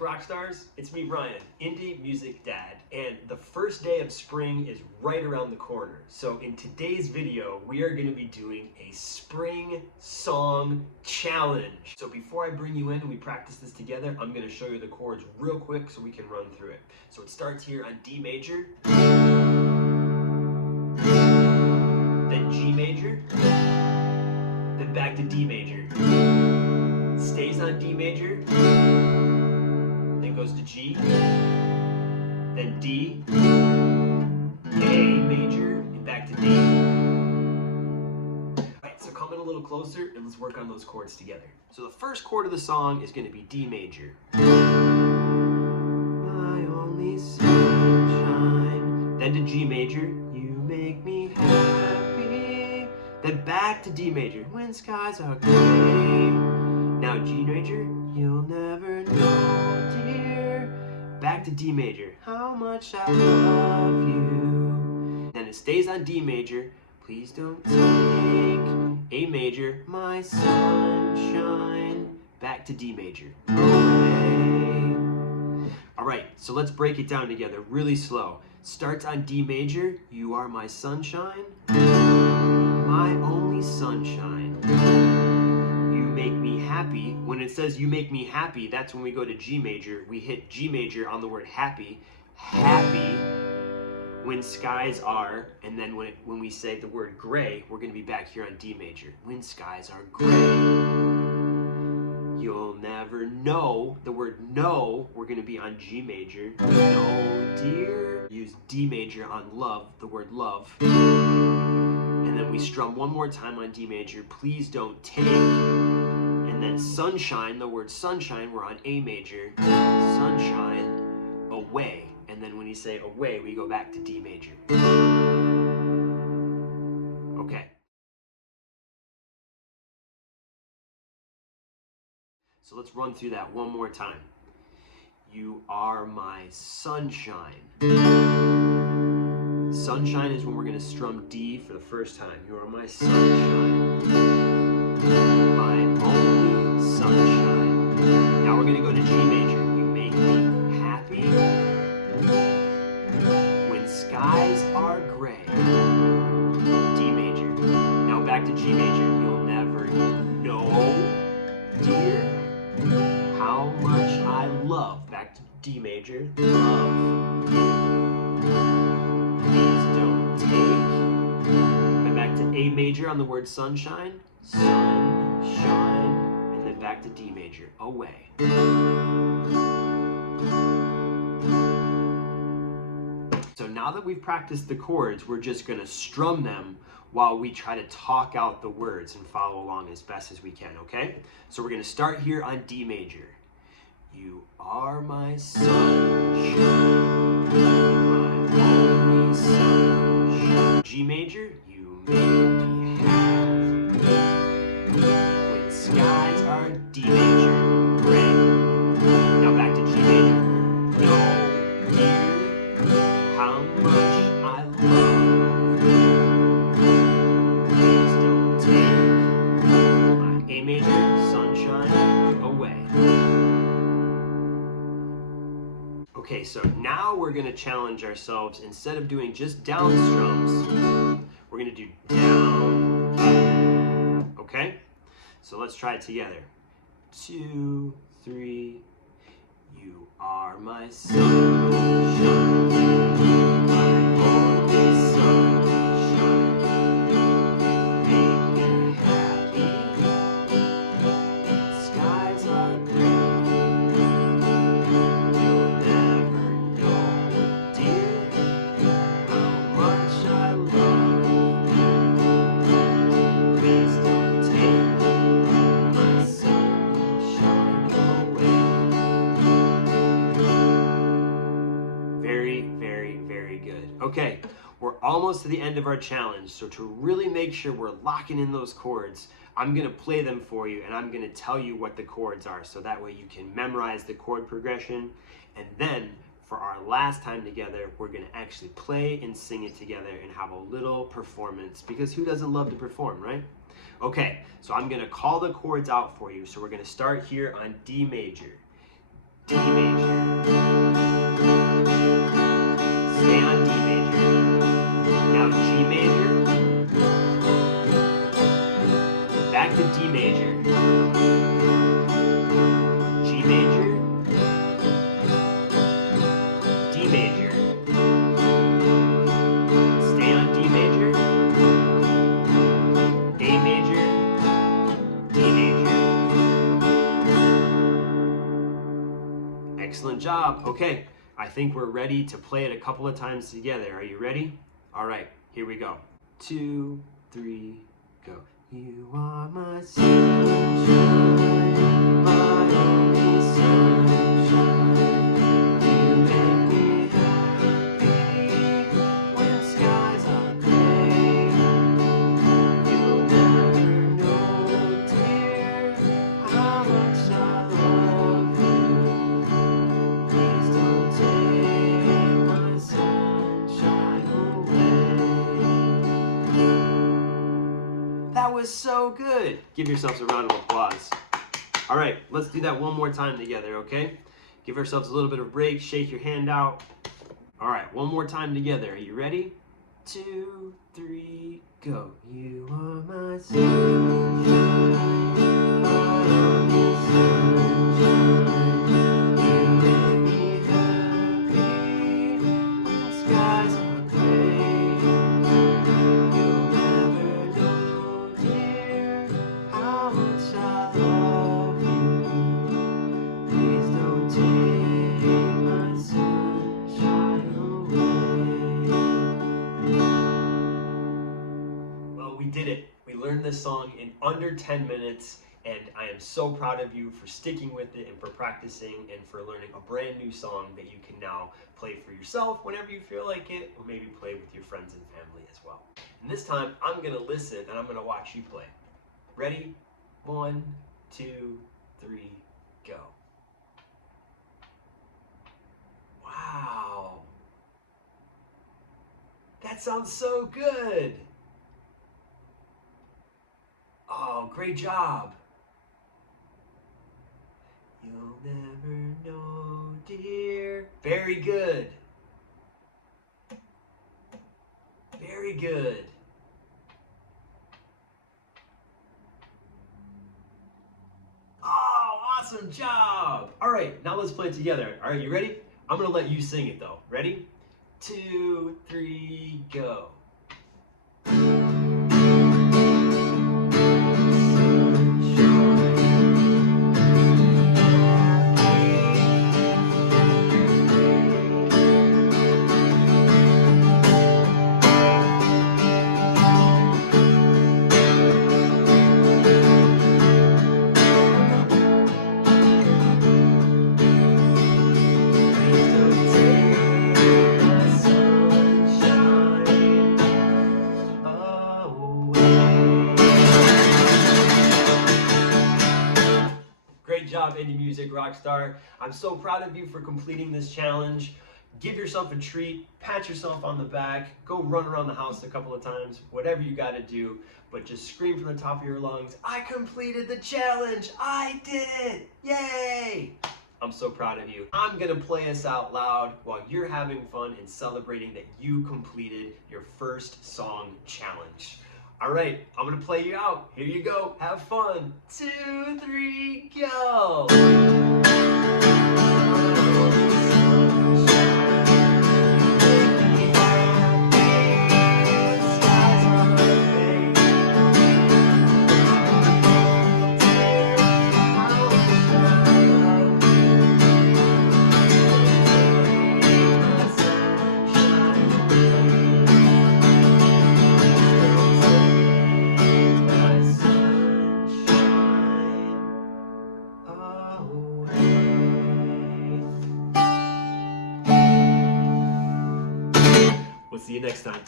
Rockstars? It's me, Ryan, indie music dad, and the first day of spring is right around the corner. So in today's video, we are going to be doing a spring song challenge. So before I bring you in and we practice this together, I'm going to show you the chords real quick so we can run through it. So it starts here on D major, then G major, then back to D major. Stays on D major, then goes to G, then D, A major, and back to D. Alright, so come in a little closer and let's work on those chords together. So the first chord of the song is going to be D major. My only sunshine. Then to G major, you make me happy. Then back to D major, when skies are gray. Now G major, you'll never know, dear. Back to D major, how much I love you. Then it stays on D major, please don't take. A major, my sunshine. Back to D major, away. Alright, so let's break it down together really slow. Starts on D major, you are my sunshine, my only sunshine. Make me happy. When it says you make me happy, that's when we go to G major. We hit G major on the word happy. Happy when skies are, and then when we say the word gray, we're going to be back here on D major. When skies are gray. You'll never know. The word know, we're going to be on G major. No, dear. Use D major on love, the word love. And then we strum one more time on D major. Please don't take. And then sunshine, the word sunshine, we're on A major. Sunshine, away. And then when you say away, we go back to D major. Okay. So let's run through that one more time. You are my sunshine. Sunshine is when we're going to strum D for the first time. You are my sunshine. My only sunshine. Now we're going to go to G major. You make me happy when skies are gray. D major. Now back to G major. You'll never know, dear, how much I love. Back to D major. Love you. Please don't take. And back to A major on the word sunshine. Sunshine. And then back to D major. Away. So now that we've practiced the chords, we're just going to strum them while we try to talk out the words and follow along as best as we can, okay? So we're going to start here on D major. You are my sunshine, my only sunshine. G major, you make me happy when skies are D major, gray. Now back to G major. No, dear, how much I love you. Please don't take my A major, sunshine, away. Okay, so now we're going to challenge ourselves. Instead of doing just down strums, we're going to do down, up. Okay? So let's try it together. 2, 3. You are my sunshine, my only sunshine. Make me happy. Skies are gray. Okay, we're almost to the end of our challenge, so to really make sure we're locking in those chords, I'm going to play them for you and I'm going to tell you what the chords are so that way you can memorize the chord progression. And then for our last time together, we're going to actually play and sing it together and have a little performance, because who doesn't love to perform, right? Okay, so I'm going to call the chords out for you. So we're going to start here on D major. D major. Stay on D major. Now G major. Back to D major. G major. D major. Stay on D major. A major. D major. Excellent job. Okay, I think we're ready to play it a couple of times together. Are you ready? All right, here we go. 2, 3, go. You are my sunshine, my only sunshine. You make me happy when skies are gray. You'll never know, dear, how much I love you. Please don't take my sunshine away. That was so good. Give yourselves a round of applause. All right, let's do that one more time together, okay? Give ourselves a little bit of break, shake your hand out. All right, one more time together. Are you ready? 2, 3, go. You are my sunshine, my only sunshine. You make me happy when skies are gray. You'll never know, dear, how much I love you. Please don't take my sunshine away. Well, we did it. We learned this song in under 10 minutes, and I am so proud of you for sticking with it and for practicing and for learning a brand new song that you can now play for yourself whenever you feel like it, or maybe play with your friends and family as well. And this time, I'm going to listen and I'm going to watch you play. Ready? 1, 2, 3, go. Wow. That sounds so good. Oh, great job. You'll never know, dear. Very good. Very good. Oh, awesome job. All right, now let's play it together. All right, you ready? I'm gonna let you sing it though. Ready? 2, 3, go. Great job, indie music rock star. I'm so proud of you for completing this challenge. Give yourself a treat, pat yourself on the back, go run around the house a couple of times, whatever you gotta do, but just scream from the top of your lungs, I completed the challenge, I did it, yay! I'm so proud of you. I'm gonna play us out loud while you're having fun and celebrating that you completed your first song challenge. All right, I'm gonna play you out. Here you go, have fun. 2, 3, go. We'll see you next time.